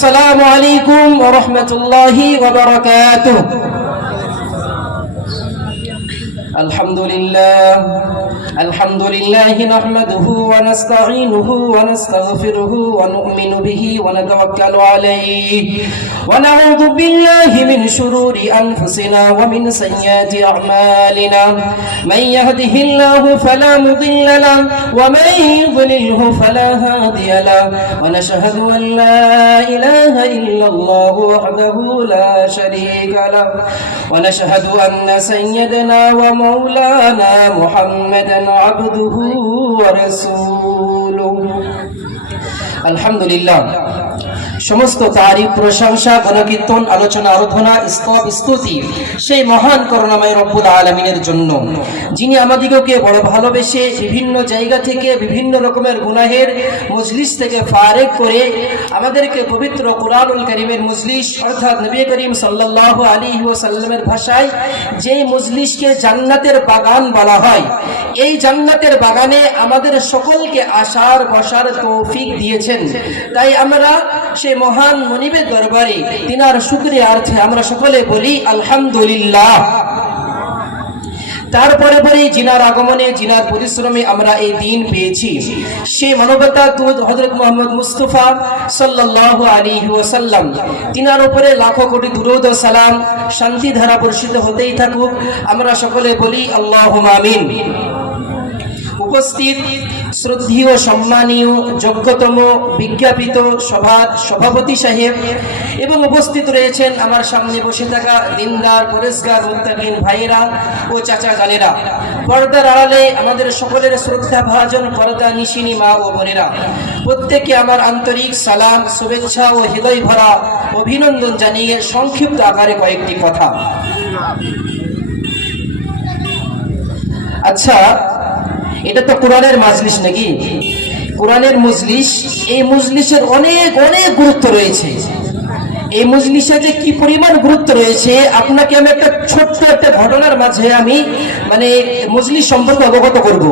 السلام عليكم ورحمة الله وبركاته. الحمد لله نحمده ونستعينه ونستغفره ونؤمن به ونتوكل عليه ونعوذ بالله من شرور أنفسنا ومن سيئات أعمالنا. من يهده الله فلا مضل له ومن يضلله فلا هادي له ونشهد أن لا إله إلا الله وحده لا شريك له ونشهد أن سيدنا ومولانا محمدا عبده ورسوله. الحمد لله. সমস্ত তারিফ প্রশংসা গণকীর্তন আলোচনা আরাধনা স্তব স্তুতি সেই মহান করুণাময় রব্বুল আলামিনের জন্য, যিনি আমাদিগকে বড় ভালোবেসে বিভিন্ন জায়গা থেকে বিভিন্ন রকমের গুনাহের মজলিস থেকে ফারেক করে আমাদেরকে পবিত্র কুরআনুল কারীমের মজলিস অর্থাৎ নবী করিম সাল্লাল্লাহু আলাইহি ওয়াসাল্লামের ভাষায় যেই মজলিসকে জান্নাতের বাগান বলা হয়, এই জান্নাতের বাগানে আমাদের সকলকে আসার বসার তৌফিক দিয়েছেন। তাই আমরা সেই মহান মনিবের দরবারে তিনার শুকরিয়ার্থে আমরা সকলে বলি আলহামদুলিল্লাহ। তারপরে পরে জিনার আগমনে জিনার পরিশ্রমে আমরা এই দিন পেয়েছি। সেই মানবতা দূত হযরত মুহাম্মদ মুস্তাফা সাল্লাল্লাহু আলাইহি ওয়াসাল্লাম, তিনার উপরে লাখো কোটি দুরূদ ও সালাম শান্তি ধারা বর্ষিত হতেই থাকুক। আমরা সকলে বলি আল্লাহুম্মা আমিন। উপস্থিত শ্রদ্ধেয় সম্মানীয় যোগ্যতম বিজ্ঞাপিত সভার সভাপতি সাহেব এবং উপস্থিত রয়েছেন আমার সামনে বসে থাকা দিনদার পরেশগার মুত্তাকিন ভাইয়েরা ও চাচা জানেরা, পর্দার আড়ালে আমাদের সকলের শ্রদ্ধা ভাজন পর্দা নিশিনী মা ও বোনেরা, প্রত্যেকে আমার আন্তরিক সালাম শুভেচ্ছা ও হৃদয় ভরা অভিনন্দন জানিয়ে সংক্ষিপ্ত আকারে কয়েকটি কথা। আচ্ছা, এটা তো কোরআনের মাজলিস নাকি? কোরআনের মজলিস, এই মজলিসের অনেক অনেক গুরুত্ব রয়েছে। এই মজলিসে যে কি পরিমাণ গুরুত্ব রয়েছে আপনাকে আমি একটা ছোট্ট একটা ঘটনার মাঝে আমি মজলিস সম্পর্কে অবগত করব।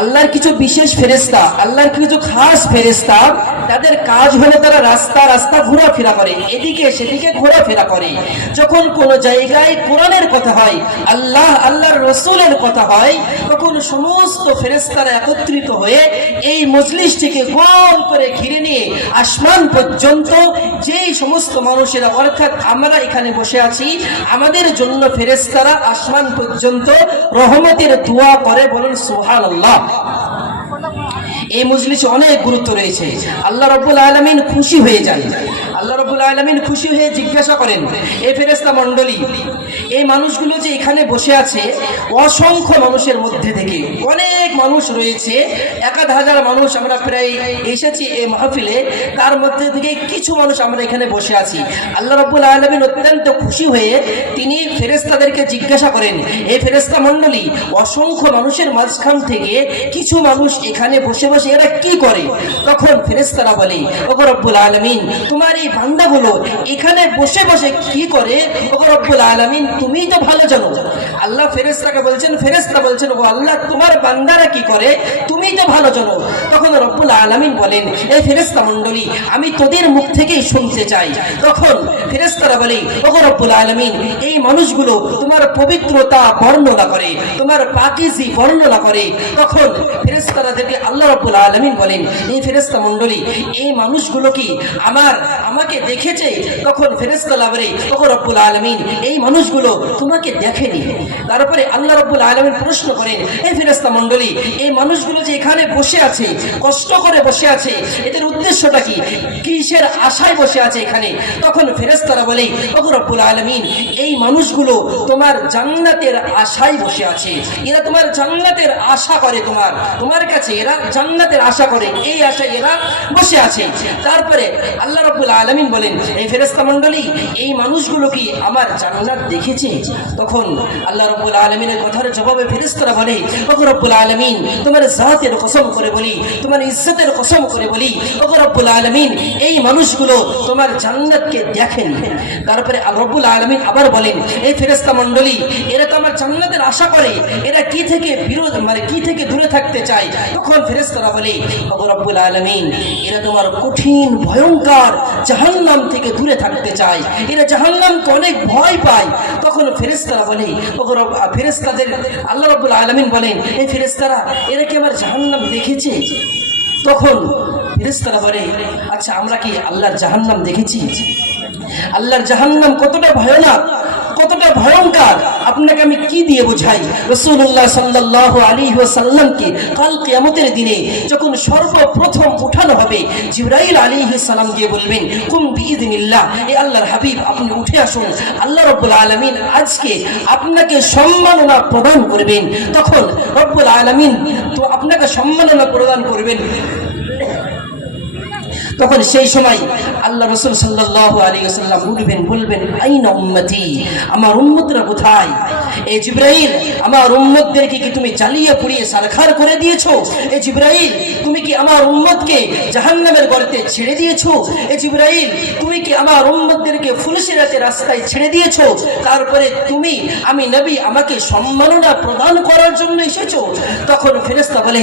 আল্লাহর কিছু বিশেষ ফেরেশতা, আল্লাহর কিছু খাস ফেরেশতা, তাদের কাজ হলো তারা রাস্তা রাস্তা ঘোরাফেরা করে, এদিকে সেদিকে ঘোরাফেরা করে। যখন কোন জায়গায় কোরআনের কথা হয়, আল্লাহর রাসূলের কথা হয়, তখন সমস্ত ফেরেশতারা একত্রিত হয়ে এই মজলিসটিকে গোল করে ঘিরে নিয়ে আসমান পর্যন্ত যেই সমস্ত মানুষেরা, অর্থাৎ আমরা এখানে বসে আছি, আমাদের জন্য ফেরেশতারা আসমান পর্যন্ত রহমতের দোয়া করে, বলেন সুবহানাল্লাহ। এই মজলিসে অনেক গুরুত্ব রয়েছে। আল্লাহ রাব্বুল আলামিন খুশি হয়ে যান। আল্লাহ রাব্বুল আলামিন খুশি হয়ে জিজ্ঞাসা করেন, এই ফেরেশতা মণ্ডলী, এই মানুষগুলো যে এখানে বসে আছে, অসংখ্য মানুষের মধ্যে থেকে অনেক মানুষ রয়েছে, 1000 মানুষ আমরা প্রায় এসেছি এই মাহফিলে, তার মধ্যে থেকে কিছু মানুষ আমরা এখানে বসে আছি। আল্লাহ রাব্বুল আলামিন অত্যন্ত খুশি হয়ে তিনি ফেরেশতাদেরকে জিজ্ঞাসা করেন, এই ফেরেশতা মণ্ডলী, অসংখ্য মানুষের মাঝখান থেকে কিছু মানুষ এখানে বসে বসে এরা কি করে? তখন ফেরেশতারা বলে, ওগো রব্বুল আলামিন, তোমার এই বান্দাগুলো এখানে বসে বসে কি করে? ওগো রব্বুল আলামিন, তুমিই তো ভালো জানো। আল্লাহ ফেরেশতাকে বলছেন, ফেরেশতা বলছেন, ওগো আল্লাহ, তোমার বান্দারা কি করে তুমিই তো ভালো জানো। তখন রব্বুল আলামিন বলেন, এই ফেরেশতা মণ্ডলী, আমি তোদের মুখ থেকেই শুনতে চাই। তখন ফেরেশতারা বলে, ওগো রব্বুল আলামিন, এই মানুষগুলো তোমার পবিত্রতা বর্ণনা করে, তোমার পাকিজি বর্ণনা করে। তখন ফেরেশতারা থেকে আল্লাহ রাব্বুল আলামিন বলেন, এই ফেরেশতা মণ্ডলী, এই মানুষগুলো কি আমাকে দেখেছে? তখন ফেরেশতারা বলে, ওগো রব্বুল আলামিন, এই মানুষগুলো তোমাকে দেখেনি। তারপরে আল্লাহ রাব্বুল আলামিন প্রশ্ন করেন, এই ফেরেশতা মণ্ডলী, এই মানুষগুলো যে এখানে বসে আছে, কষ্ট করে বসে আছে, এদের উদ্দেশ্যটা কি? কিসের আশায় বসে আছে এখানে? তখন ফেরেশতারা বলে, ওগো রব্বুল আলামিন, এই মানুষগুলো তোমার জান্নাতের আশায় বসে আছে। এরা তোমার জান্নাতের আশা করে, তোমার কাছে এরা জান্নাতের আশা করে, এই আশায় এরা বসে আছে। তারপরে আল্লাহ রাব্বুল আলামিন বলেন, এই ফেরেশতা মণ্ডলী, এই মানুষগুলো কি আমার জান্নাত দেখেছে? তখন আল্লাহ রাব্বুল আলামিনের কথার জবাবে ফেরেশতারা বলে, ওগো রব্বুল আলামিন, তোমার জাতের কসম করে বলি, তোমার ইজ্জতের কসম করে বলি, ওগো রব্বুল আলামিন, এই মানুষগুলো তোমার জান্নাতকে দেখেনি। তারপরে রব্বুল আলামিন আবার বলেন, এই ফেরেশতা মণ্ডলী, এরা তো আমার জান্নাতের আশা করে, এরা কি থেকে কি থেকে দূরে থাকতে চায়? তখন ফেরেশতারা বলে, ওগো রব্বুল আলামিন, এরা তোমার কঠিন ভয়ঙ্কর জাহান্নাম থেকে দূরে থাকতে চায়, এরা জাহান্নামকে অনেক ভয় পায়। তখন ফেরেশতারা বলে, ফেরেশতাদের আল্লাহ রাব্বুল আলামিন বলেন, এই ফেরেশতারা এরা কি আমার জাহান্নাম দেখেছে? তখন ফেরেশতারা বলে, আচ্ছা আমরা কি আল্লাহর জাহান্নাম দেখেছি? আল্লাহর জাহান্নাম কতটা ভয়ানক, কতটা ভয়ঙ্কর আপনাকে আমি কি দিয়ে বোঝাই। রাসূলুল্লাহ সাল্লাল্লাহু আলাইহি ওয়াসাল্লামকে কাল কিয়ামতের দিনে যখন সর্বপ্রথম উঠানো হবে, জিবরাইল আলাইহিস সালাম গিয়ে বলবেন, কুম বিইذনিল্লাহ, এ আল্লাহর হাবিব আপনি উঠে আসুন, আল্লাহ রাব্বুল আলামিন আজকে আপনাকে সম্মাননা প্রদান করবেন। তখন রব্বুল আলামিন তো আপনাকে সম্মাননা প্রদান করবেন। তখন সেই সময় আল্লাহ রাসূল সাল্লাল্লাহু আলাইহি ওয়াসাল্লাম উঠবেন, বলবেন, আইনা উম্মতি, আমার উম্মতরা কোথায়? এ জিবরাইল, আমার উম্মতদেরকে কি তুমি জ্বালিয়ে পুড়িয়ে সারখার করে দিয়েছো? এ জিবরাইল, তুমি কি আমার উম্মতকে জাহান্নামের গর্তে ছেড়ে দিয়েছো? এ জিবরাইল, তুমি কি আমার উম্মতদেরকে ফুলসিরাতের রাস্তায় ছেড়ে দিয়েছো? তারপরে তুমি, আমি নবী, আমাকে সম্মাননা প্রদান করার জন্য এসেছো? তখন ফেরেশতা বলে,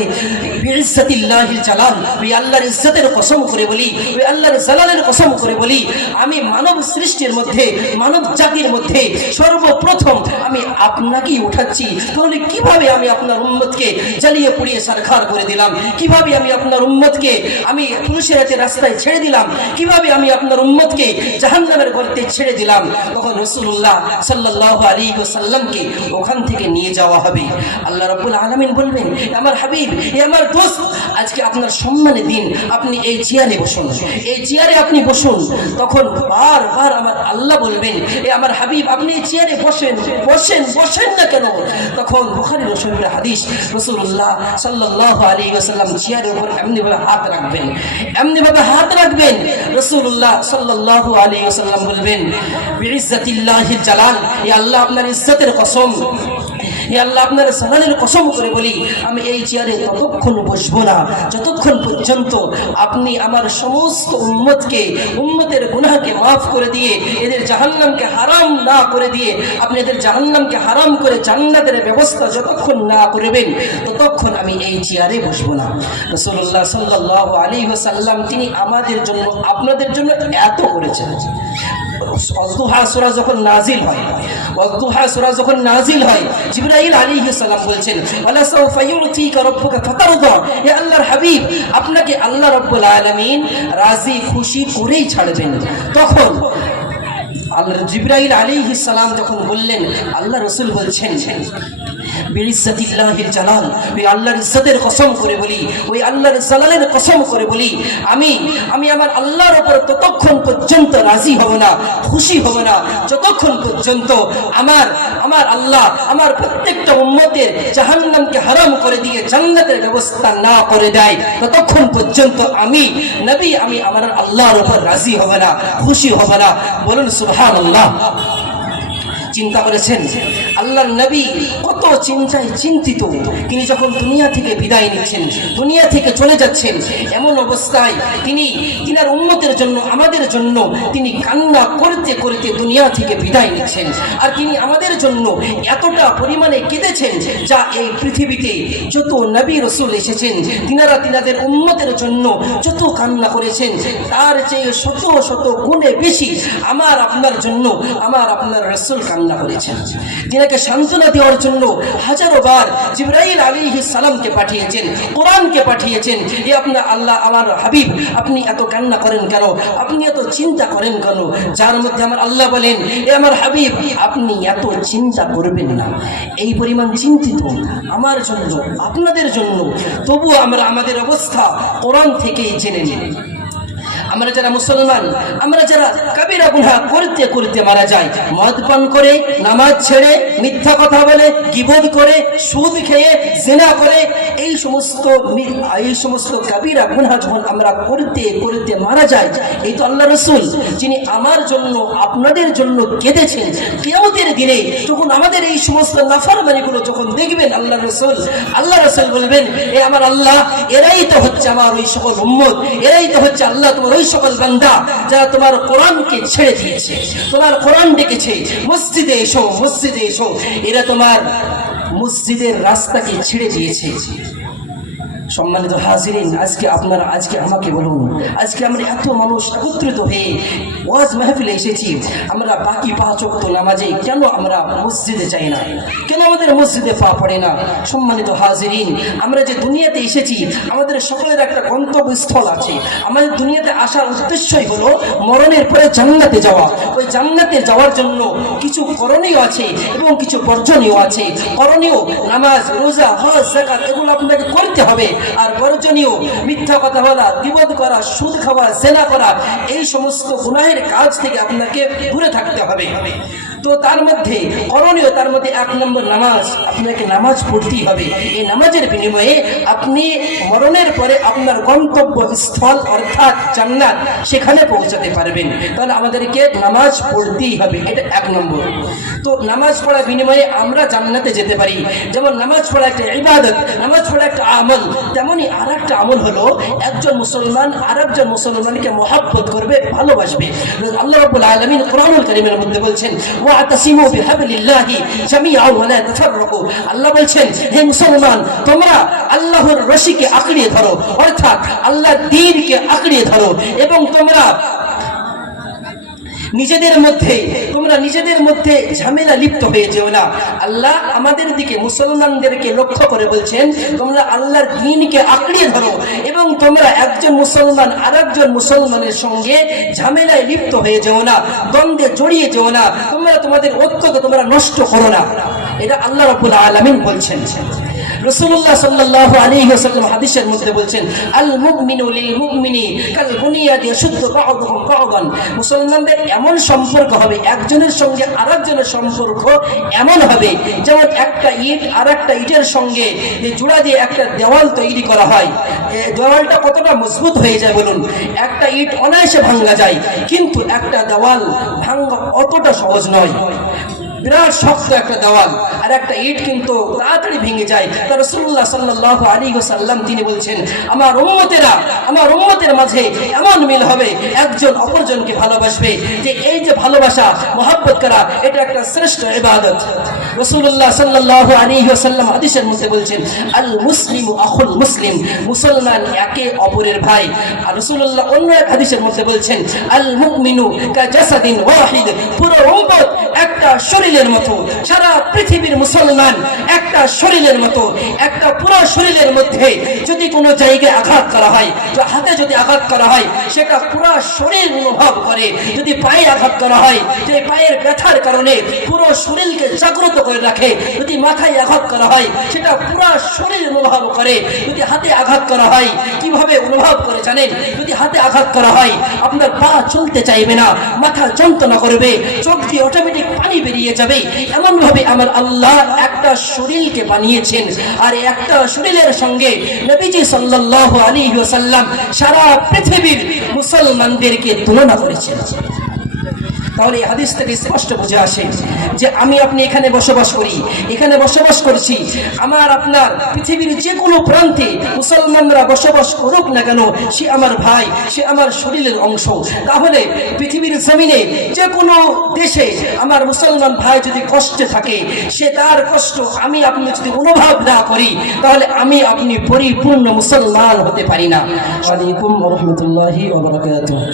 বিইজ্জাতিল্লাহিল জালাল, ওই আল্লাহর ইজ্জতের কসম করে বলি, ওই আল্লাহর জালালের কসম করে বলি, আমি মানব সৃষ্টির মধ্যে, মানব জাতির মধ্যে সর্বপ্রথম আমি আপনাকেই উঠাচ্ছি। তাহলে কিভাবে আমি আপনার উম্মতকে জ্বালিয়ে পুড়িয়ে সারখার করে দিলাম? কিভাবে আমি আপনার উম্মতকে আমি ফুলসিরাতের রাস্তায় ছেড়ে দিলাম? কিভাবে আমি আপনার উম্মতকে জাহান্নামের গর্তে ছেড়ে দিলাম? তখন রাসূলুল্লাহ সাল্লাল্লাহু আলাইহি ওয়াসাল্লামকে ওখান থেকে নিয়ে যাওয়া হবে। আল্লাহ রাব্বুল আলামিন বলবেন, আমার হাবিব, এ আমার দোস্ত, আজকে আপনার সম্মানের দিন, আপনি এই চেয়ারে বসুন, এই চেয়ারে আপনি বসুন। তখন বারবার আমার আল্লাহ বলবেন, এ আমার হাবিব আপনি এই চেয়ারে বসেন, বসেন, বসেন না কেন? তখন বুখারী শরীফের হাদিস, রাসূলুল্লাহ সাল্লাল্লাহু আলাইহি ওয়াসাল্লাম চেয়ারের উপর এমনি ভাবে হাত রাখবেন, এমনি ভাবে হাত রাখবেন। রাসূলুল্লাহ সাল্লাল্লাহু আলাইহি ওয়াসাল্লাম বলবেন, বিইজ্জাতিল্লাহিল জালাল, এ আল্লাহ আপনার ইজ্জতের কসম, এ আল্লাহ আপনার জালালের কসম করে বলি, আমি এই চেয়ারে ততক্ষণ বসবো না যতক্ষণ পর্যন্ত আপনি আমার সমস্ত উম্মতকে, উম্মতের গুনাহকে মাফ করে দিয়ে, এদের জাহান্নামকে হারাম না করে দিয়ে, আপনি এদের জাহান্নামকে হারাম করে জান্নাতের ব্যবস্থা যতক্ষণ না করবেন ততক্ষণ আমি এই চেয়ারে বসবো না। রাসূলুল্লাহ সাল্লাল্লাহু আলাইহি ওয়াসাল্লাম তিনি আমাদের জন্য, আপনাদের জন্য এত করেছেন। ওয়াদুহা সূরা যখন নাজিল হয়, ওয়াদুহা সূরা যখন নাজিল হয়, জিবরাইল আলাইহিস সালাম বলছেন, ওয়ালা সাউফা ইউতিকা রাব্বুকা ফাতারদা, হে আল্লাহর হাবিব আপনাকে আল্লাহ রাব্বুল আলামিন রাজি খুশি করেই ছাড়বেন। তখন আল্লাহ জিবরাইল আলাইহিস সালাম যখন বললেন, আল্লাহ রাসূল বলছেন, বিইজ্জাতিল্লাহিল জালাল, ওই আল্লাহর ইজ্জতের কসম করে বলি, ওই আল্লাহর জালালের কসম করে বলি, আমি আমার আল্লাহর উপর ততক্ষণ পর্যন্ত রাজি হব না, খুশি হব না যতক্ষণ পর্যন্ত আমার আল্লাহ আমার প্রত্যেকটা উম্মতের জাহান্নামকে হারাম করে দিয়ে জান্নাতের ব্যবস্থা না করে দেয়, ততক্ষণ পর্যন্ত আমি নবী, আমি আমার আল্লাহর উপর রাজি হব না, খুশি হব না। বলুন সুবহানাল্লাহ। চিন্তা করেছেন আল্লাহর নবী কত চিন্তায় চিন্তিত, তিনি যখন দুনিয়া থেকে বিদায় নিচ্ছেন, দুনিয়া থেকে চলে যাচ্ছেন, এমন অবস্থায় তিনি তিনার উম্মতের জন্য, আমাদের জন্য তিনি কান্না করতে করতে দুনিয়া থেকে বিদায় নিচ্ছেন। আর তিনি আমাদের জন্য এতটা পরিমাণে কেঁদেছেন, যা এই পৃথিবীতে যত নবী রাসূল এসেছেন তিনারা তিনাদের উম্মতের জন্য যত কান্না করেছেন, তার চেয়ে শত শত গুণে বেশি আমার আপনার জন্য আমার আপনার রাসূল কান্না করেছেন। তিনাকে সান্ত্বনা দেওয়ার জন্য হাজারো বার জিবরাইল আলাইহিস সালামকে পাঠিয়েছেন, কোরআনকে পাঠিয়েছেন। এ আপনার আল্লাহ, আমার হাবিব আপনি এত কান্না করেন কেন, আপনি এত চিন্তা করেন কেন? যার মধ্যে আমার আল্লাহ বলেন, এ আমার হাবিব আপনি এত চিন্তা করবেন না, এই পরিমাণ চিন্তিত আমার জন্য, আপনাদের জন্য। তবুও আমরা আমাদের অবস্থা কোরআন থেকেই জেনে নিই। আমরা যারা মুসলমান, আমরা যারা কবিরা গুনাহ করতে করতে মারা যায়, মদ পান করে, নামাজ ছেড়ে, মিথ্যা কথা বলে, গীবত করে, সুদ খেয়ে, জিনা করে, এই সমস্ত কবিরা গুনাহ যখন আমরা করতে করতে মারা যায়, এই তো আল্লাহ রাসূল যিনি আমার জন্য, আপনাদের জন্য কেঁদেছেন। কিয়ামতের দিনে যখন আমাদের এই সমস্ত নাফরমানিগুলো যখন দেখবেন, আল্লাহ রাসূল বলবেন, এ আমার আল্লাহ, এরাই তো হচ্ছে আমার ওই সকল উম্মত, এরাই তো হচ্ছে আল্লাহ তোমার ওই সকল বান্দা যারা তোমার কোরআনকে ছেড়ে দিয়েছে, তোমার কোরআন ডেকেছে, মসজিদে এসো, মসজিদে এসো, এরা তোমার মসজিদের রাস্তাকে ছেড়ে দিয়েছে। সম্মানিত হাজিরিন, আজকে আমাকে বলুন, আজকে আমরা এত মানুষ একত্রিত হয়ে ওয়াজ মাহফিলে এসেছি, আমরা বাকি 5 ওয়াক্ত নামাজে কেন আমরা মসজিদে যাই না, কেন আমাদের মসজিদে পা পড়ে না? সম্মানিত হাজিরিন, আমরা যে দুনিয়াতে এসেছি আমাদের সকলের একটা গন্তব্যস্থল আছে। আমাদের দুনিয়াতে আসার উদ্দেশ্যই হলো মরণের পরে জান্নাতে যাওয়া। ওই জান্নাতে যাওয়ার জন্য কিছু করণীয় আছে এবং কিছু বর্জনীয় আছে। করণীয় নামাজ, রোজা, হজ, যাকাত এগুলো আপনাকে করতে হবে। আর বর্জনীয় মিথ্যা কথা বলা, গীবত করা, সুদ খাওয়া, জেনা করা, এই সমস্ত গুনাহের কাজ থেকে আপনাকে দূরে থাকতে হবে। তো তার মধ্যে করণীয়, তার মধ্যে 1 নম্বর নামাজ। আপনাকে নামাজ পড়তেই হবে। এই নামাজের বিনিময়ে আপনি মরণের পরে আপনার গন্তব্যস্থল অর্থাৎ জান্নাত সেখানে পৌঁছাতে পারবেন। তাহলে আমাদেরকে নামাজ পড়তেই হবে, এটা 1 নম্বর। তো নামাজ পড়ার বিনিময়ে আমরা জান্নাতে যেতে পারি। যেমন নামাজ পড়া একটা ইবাদত, নামাজ পড়া একটা আমল, তেমনি আর একটা আমল হলো একজন মুসলমান আরেকজন মুসলমানকে মহব্বত করবে, ভালোবাসবে। আল্লাহ রাব্বুল আলামিন কোরআনুল কারীমের মধ্যে বলছেন, ওয়াতাসিমু বিহাবলিল্লাহি জামিআন ওয়া লা তাফাররাকু। আল্লাহ বলছেন, হে মুসলমান, তোমরা আল্লাহর রশিকে আঁকড়িয়ে ধরো, অর্থাৎ আল্লাহর দ্বীনকে আঁকড়িয়ে ধরো, এবং তোমরা নিজেদের মধ্যে ঝামেলা লিপ্ত হয়ে যেও না। আল্লাহ আমাদের দিকে মুসলমানদেরকে লক্ষ্য করে বলছেন, তোমরা আল্লাহর দ্বীনকে আঁকড়িয়ে ধরো এবং তোমরা একজন মুসলমান আরেকজন মুসলমানের সঙ্গে ঝামেলায় লিপ্ত হয়ে যেও না, দ্বন্দ্বে জড়িয়ে যেও না, তোমরা তোমাদের ঐক্যকে তোমরা নষ্ট করো না। এটা আল্লাহ রাব্বুল আলামিন বলছেন। রাসূলুল্লাহ সাল্লাল্লাহু আলাইহি ওয়াসাল্লাম হাদিসের মধ্যে বলছেন, আল মুমিনু লিল মুমিনি কাল বুনিয়াদি ইয়াশুদ্দু বা'দুহুম বা'দান। মুসলমানদের এমন সম্পর্ক হবে, একজনের সঙ্গে আরেকজনের সম্পর্ক এমন হবে যেমন একটা ইট আরেকটা ইটের সঙ্গে জোড়া দিয়ে একটা দেওয়াল তৈরি করা হয়। দেওয়ালটা কতটা মজবুত হয়ে যায় বলুন? একটা ইট অনায়াসে ভাঙা যায়, কিন্তু একটা দেওয়াল ভাঙা অতটা সহজ নয়। বিরাট শক্ত একটা দেওয়াল আর একটা ইট কিন্তু তাড়াতাড়ি ভেঙে যায়। তা রাসূলুল্লাহ সাল্লাল্লাহু আলাইহি ওয়াসাল্লাম তিনি বলছেন, আমার উম্মতের মাঝে এমন মিল হবে, একজন অপরজনকে ভালোবাসবে, যে এই যে ভালোবাসা, মহব্বত করা, এটা একটা শ্রেষ্ঠ ইবাদত। রাসূলুল্লাহ সাল্লাল্লাহু আলাইহি ওয়াসাল্লাম হাদিসের মধ্যে বলছেন, আল মুসলিমু আখুল মুসলিম, মুসলমান একে অপরের ভাই। আর রাসূলুল্লাহ অন্য এক হাদিসের মধ্যে বলছেন, আল মুমিনু কাজাসাদিন ওয়াহিদ, পুরো উম্মত একটা শরীরের মতো, সারা পৃথিবীর মুসলমান একটা শরীরের মতো। একটা পুরো শরীরের মধ্যে যদি কোনো জায়গায় আঘাত করা হয়, তো হাতে যদি আঘাত করা হয় সেটা পুরো শরীর অনুভব করে। যদি পায়ে আঘাত করা হয়, যে পায়ের ব্যথার কারণে পুরো শরীরকে জাগ্রত করে রাখে। যদি মাথায় আঘাত করা হয় সেটা পুরো শরীর অনুভব করে। যদি হাতে আঘাত করা হয়, কিভাবে অনুভব করে জানেন? যদি হাতে আঘাত করা হয় আপনার পা চলতে চাইবে না, মাথা যন্ত্রণা করবে, চোখ দিয়ে অটোমেটিক পানি বেরিয়ে যাবে। এমন ভাবে আমার আল্লাহ একটা শরীরকে বানিয়েছেন, আর একটা শরীরের সঙ্গে নবীজি সাল্লাল্লাহু আলাইহি ওয়াসাল্লাম সারা পৃথিবীর মুসলমানদেরকে তুলনা করেছেন। তাহলে এই হাদিস থেকে স্পষ্ট বুঝে আসে যে আমি আপনি এখানে বসবাস করি, এখানে বসবাস করছি, আমার আপনার পৃথিবীর যে কোনো প্রান্তে মুসলমানরা বসবাস করুক না কেন, সে আমার ভাই, সে আমার শরীরের অংশ। তাহলে পৃথিবীর জমিনে যে কোনো দেশে আমার মুসলমান ভাই যদি কষ্টে থাকে, সে তার কষ্ট আমি আপনি যদি অনুভব না করি, তাহলে আমি আপনি পরিপূর্ণ মুসলমান হতে পারি না। ওয়া আলাইকুম ওয়া রাহমাতুল্লাহি ওয়া বারাকাতুহু।